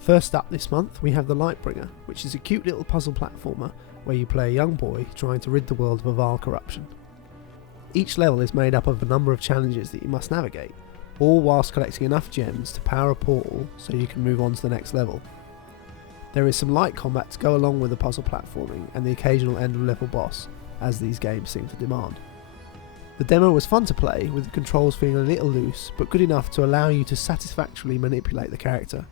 First up this month we have the Lightbringer, which is a cute little puzzle platformer where you play a young boy trying to rid the world of a vile corruption. Each level is made up of a number of challenges that you must navigate, all whilst collecting enough gems to power a portal so you can move on to the next level. There is some light combat to go along with the puzzle platforming and the occasional end of level boss, as these games seem to demand. The demo was fun to play, with the controls feeling a little loose, but good enough to allow you to satisfactorily manipulate the character.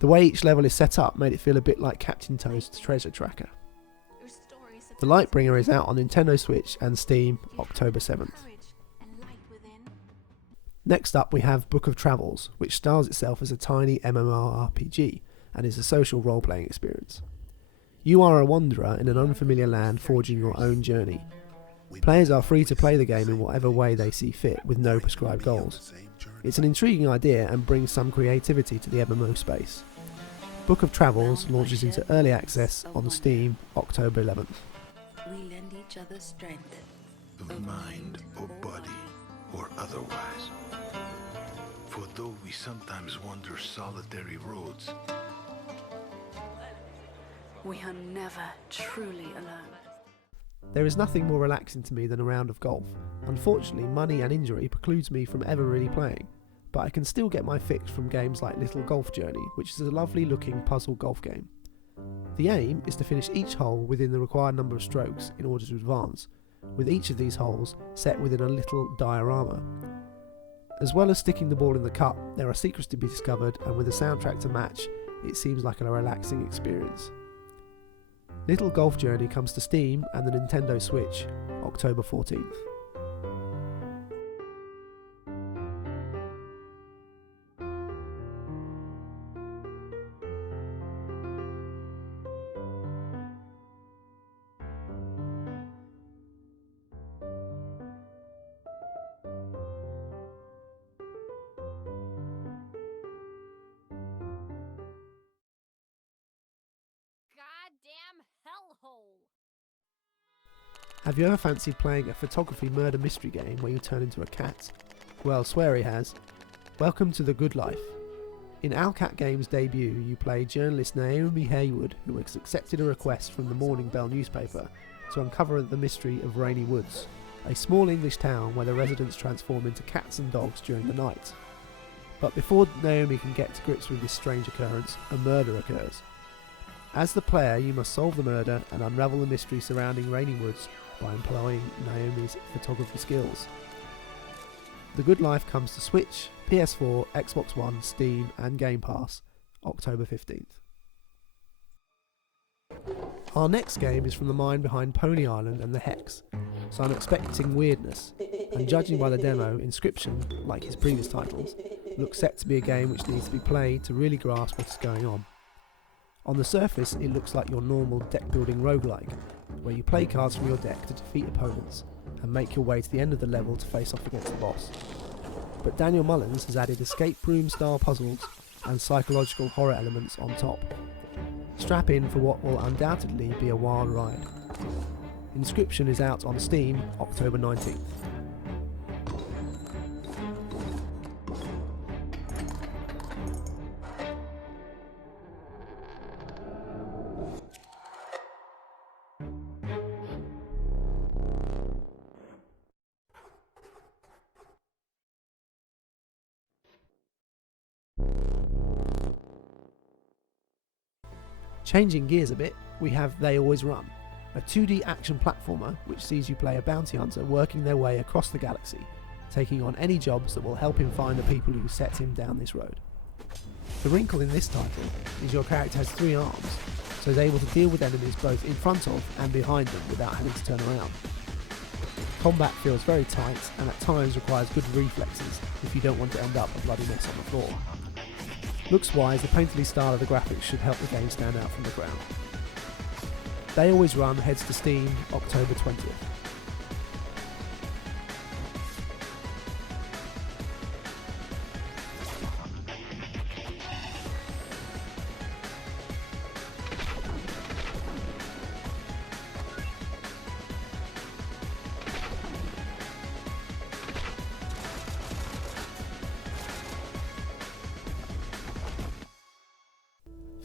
The way each level is set up made it feel a bit like Captain Toad's Treasure Tracker. The Lightbringer is out on Nintendo Switch and Steam October 7th. Next up we have Book of Travels, which styles itself as a tiny MMORPG and is a social role-playing experience. You are a wanderer in an unfamiliar land forging your own journey. Players are free to play the game in whatever way they see fit, with no prescribed goals. It's an intriguing idea and brings some creativity to the MMO space. Book of Travels launches into early access on Steam October 11th. We lend each other strength, of mind or body or otherwise. For though we sometimes wander solitary roads, we are never truly alone. There is nothing more relaxing to me than a round of golf. Unfortunately, money and injury precludes me from ever really playing, but I can still get my fix from games like Little Golf Journey, which is a lovely looking puzzle golf game. The aim is to finish each hole within the required number of strokes in order to advance, with each of these holes set within a little diorama. As well as sticking the ball in the cup, there are secrets to be discovered, and with a soundtrack to match, it seems like a relaxing experience. Little Golf Journey comes to Steam and the Nintendo Switch October 14th. Goddamn hellhole! Have you ever fancied playing a photography murder mystery game where you turn into a cat? Well, Swery has. Welcome to The Good Life. In Owlcat Games' debut, you play journalist Naomi Haywood, who has accepted a request from the Morning Bell newspaper to uncover the mystery of Rainy Woods, a small English town where the residents transform into cats and dogs during the night. But before Naomi can get to grips with this strange occurrence, a murder occurs. As the player, you must solve the murder and unravel the mystery surrounding Rainy Woods by employing Naomi's photography skills. The Good Life comes to Switch, PS4, Xbox One, Steam and Game Pass October 15th. Our next game is from the mind behind Pony Island and the Hex, so I'm expecting weirdness, and judging by the demo, Inscryption, like his previous titles, looks set to be a game which needs to be played to really grasp what is going on. On the surface, it looks like your normal deck-building roguelike, where you play cards from your deck to defeat opponents, and make your way to the end of the level to face off against the boss. But Daniel Mullins has added escape room-style puzzles and psychological horror elements on top. Strap in for what will undoubtedly be a wild ride. Inscryption is out on Steam October 19th. Changing gears a bit, we have They Always Run, a 2D action platformer which sees you play a bounty hunter working their way across the galaxy, taking on any jobs that will help him find the people who set him down this road. The wrinkle in this title is your character has 3 arms, so is able to deal with enemies both in front of and behind them without having to turn around. Combat feels very tight and at times requires good reflexes if you don't want to end up a bloody mess on the floor. Looks-wise, the painterly style of the graphics should help the game stand out from the ground. They Always Run heads to Steam October 20th.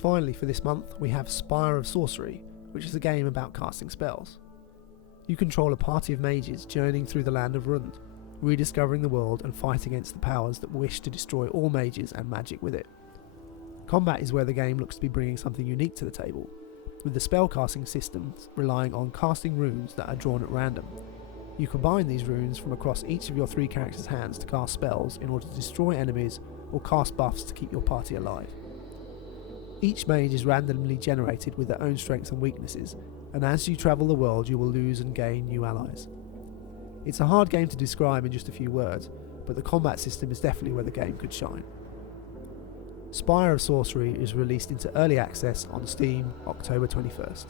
Finally, for this month, we have Spire of Sorcery, which is a game about casting spells. You control a party of mages journeying through the land of Rund, rediscovering the world and fighting against the powers that wish to destroy all mages and magic with it. Combat is where the game looks to be bringing something unique to the table, with the spellcasting systems relying on casting runes that are drawn at random. You combine these runes from across each of your 3 characters' hands to cast spells in order to destroy enemies or cast buffs to keep your party alive. Each mage is randomly generated with their own strengths and weaknesses, and as you travel the world you will lose and gain new allies. It's a hard game to describe in just a few words, but the combat system is definitely where the game could shine. Spire of Sorcery is released into early access on Steam October 21st.